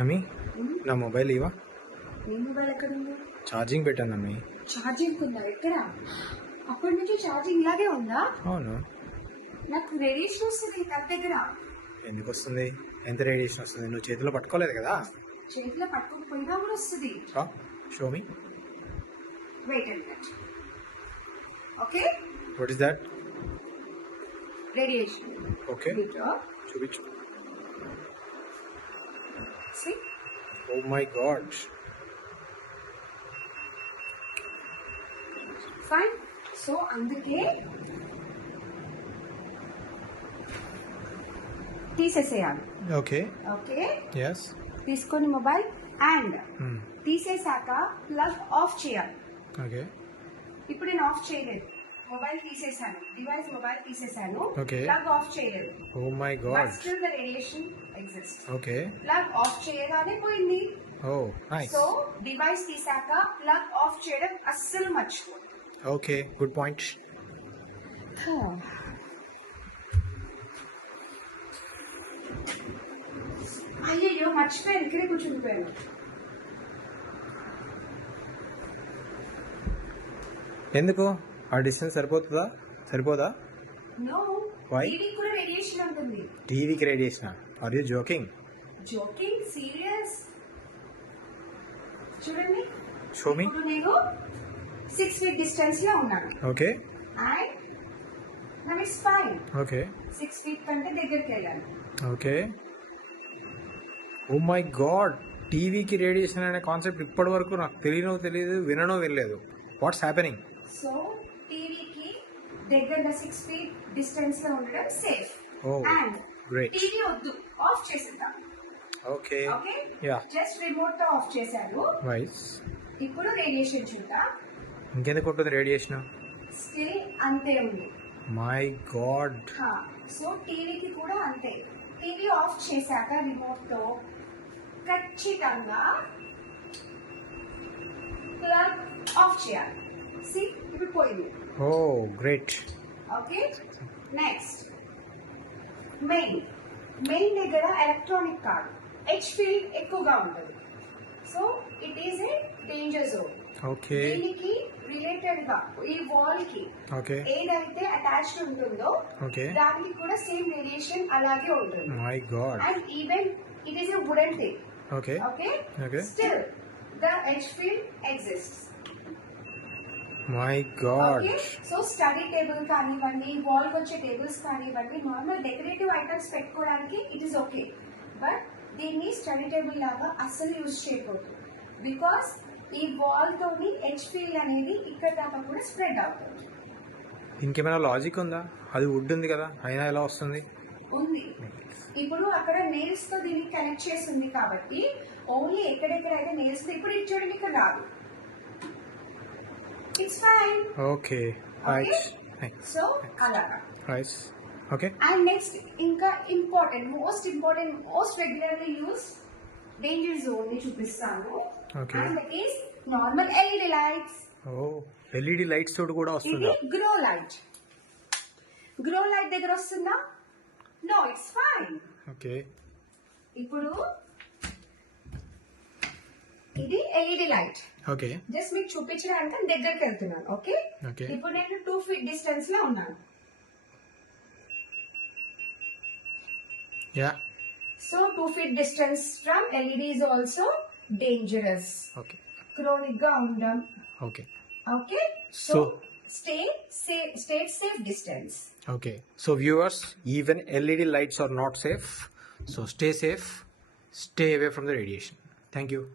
అమ్మి నా మొబైల్ ఇవా. నీ మొబైల్ ఎక్కడ ఉంది? ఛార్జింగ్ పెట్టాను అమ్మి. ఛార్జింగ్ ఉందా? ఎక్కడ? అప్పటి నుంచి ఛార్జింగ్ ఇలాగే ఉందా? అవును. నాకు రేడియేషన్ వస్తుంది నా దగ్గర. ఎందుకు వస్తుంది? ఎంత రేడియేషన్ వస్తుంది? నువ్వు చేతిలో పట్టుకోలేదు కదా. చేతిలో పట్టుకోకపోయినా కూడా వస్తుంది. Show me. Wait and wait. Okay, what is that? Radiation. Okay, చూపించు. See? Oh my god. Fine. So అందుకే తీసేసేయాలి. ఓకే. Okay, yes. తీసుకొని మొబైల్ అండ్ తీసేసాక ప్లగ్ ఆఫ్ చేయాలి. ఓకే. ఇప్పుడు నేను ఆఫ్ చేయలేదు, మొబైల్ తీసేసాను, డివైస్ మొబైల్ తీసేసాను, Okay. ప్లగ్ ఆఫ్ చేయలేదు. Oh my but god. Still the radiation exist. Okay. Plug off చేయగానే పోయింది. Oh, nice. సో డివైస్ తీసాక ప్లగ్ ఆఫ్ చేయడం అస్సలు మర్చిపో. Okay, good point. అయ్యయ్యో మర్చిపోయాను, ఇక్కడే కూర్చుండిపోయాను. ఎందుకు? ఆ డిస్టెన్స్ సరిపోతుందా? సరిపోదా? No, Why? టీవీ కూడా రేడియేషన్ ఉంటుంది. టీవీకి radiation? Are you joking? Joking, serious. చూడండి, షో మీ. ఇప్పుడు నేను 6 feet డిస్టెన్స్ లో ఉన్నాను okay. And now it's fine. Okay. 6 feet కంటే దగ్గరికి వెళ్ళాను. ఓకే. ఓ మై గాడ్, టీవీకి రేడియేషన్ అనే కాన్సెప్ట్ ఇప్పటి వరకు నాకు తెలియదు, విననో వినలేదు. What's happening? సో టీవీకి దగ్గరగా 6 feet డిస్టెన్స్ లో ఉండడం safe. Oh, and great. TV వద్దు, ఆఫ్ చేసేద్దాం. Okay. Okay, yeah. Just remote తో ఆఫ్ చేశాను. వైస్. ఇప్పుడు రేడియేషన్ చూద్దాం. ఇంకెందుకు ఉంటుంది రేడియేషన్? స్టిల్ అంతే ఉంది. My God. సో టీవీకి కూడా అంతే. టీవీ ఆఫ్ చేశాక రిమోట్ తో ఖచ్చితంగా ప్లగ్ ఆఫ్ చేయాలి. సి, ఇప్పుడు పోయింది. ఓ గ్రేట్. ఓకే, నెక్స్ట్ మెయిన్ దగ్గర ఎలక్ట్రానిక్ కాదు, హెచ్ ఫీల్డ్ ఎక్కువగా ఉంటుంది. So it is a danger zone. Okay. దీనికి రిలేటెడ్ గా ఈ వాల్ కి ఓకే. ఏదైతే అటాచ్డ్ ఉంటుందో ఓకే. దానికి కూడా సేమ్ రేడియేషన్ అలాగే ఉంటుంది. My God. And even it is a wooden thing. Okay. Okay, okay. Still the H field exists. My God. Okay, so study table కానివ్వండి, వాల్ వచ్చే టేబుల్స్ కానివ్వండి, నార్మల్ డెకరేటివ్ ఐటమ్స్ పెట్టుకోవడానికి it is okay. But దీన్ని study table లాగా అస్సలు use చేయకూడదు. Because ఈ wall తోని హెచ్ ఫీల్డ్ అనేది ఇక్కడ దాకా కూడా స్ప్రెడ్ అవుతుంది. ఇంకేమైనా లాజిక్ ఉందా? అది వుడ్ ఉంది కదా, అయినా ఎలా వస్తుంది? ఉంది. ఇప్పుడు అక్కడ నెయిల్స్ తో దీన్ని కనెక్ట్ చేసి ఉంది కాబట్టి ఓన్లీ ఎక్కడెక్కడైతే నెయిల్స్ ఇప్పుడు ఇది చూడండి, ఇక్కడ రాదు. It's fine. Okay. Right. So అలాగా. రైట్. ఓకే. అండ్ నెక్స్ట్ ఇంకా most important most regularly use danger zone ని చూపిస్తాను. Okay. And that is normal LED lights. ఓ, ఎల్ఈడి లైట్స్ తోటి కూడా ఇది వస్తుందా? గ్రో లైట్ దగ్గర వస్తుందా? No, it's fine. ఓకే. ఇప్పుడు ఇది ఎల్ఈడి లైట్. ఓకే. జస్ట్ మీకు చూపించడానికి దగ్గరికి వెళ్తున్నాను. Okay, okay. ఇప్పుడు నేను 2 feet డిస్టెన్స్ లో ఉన్నాను. Yeah. So 2 feet distance from LED is also dangerous. Okay. Chronic గా ఉండడం. Okay. Okay, so So, stay safe distance. Okay. So viewers, even LED lights are not safe. So stay safe. Stay away from the radiation. Thank you.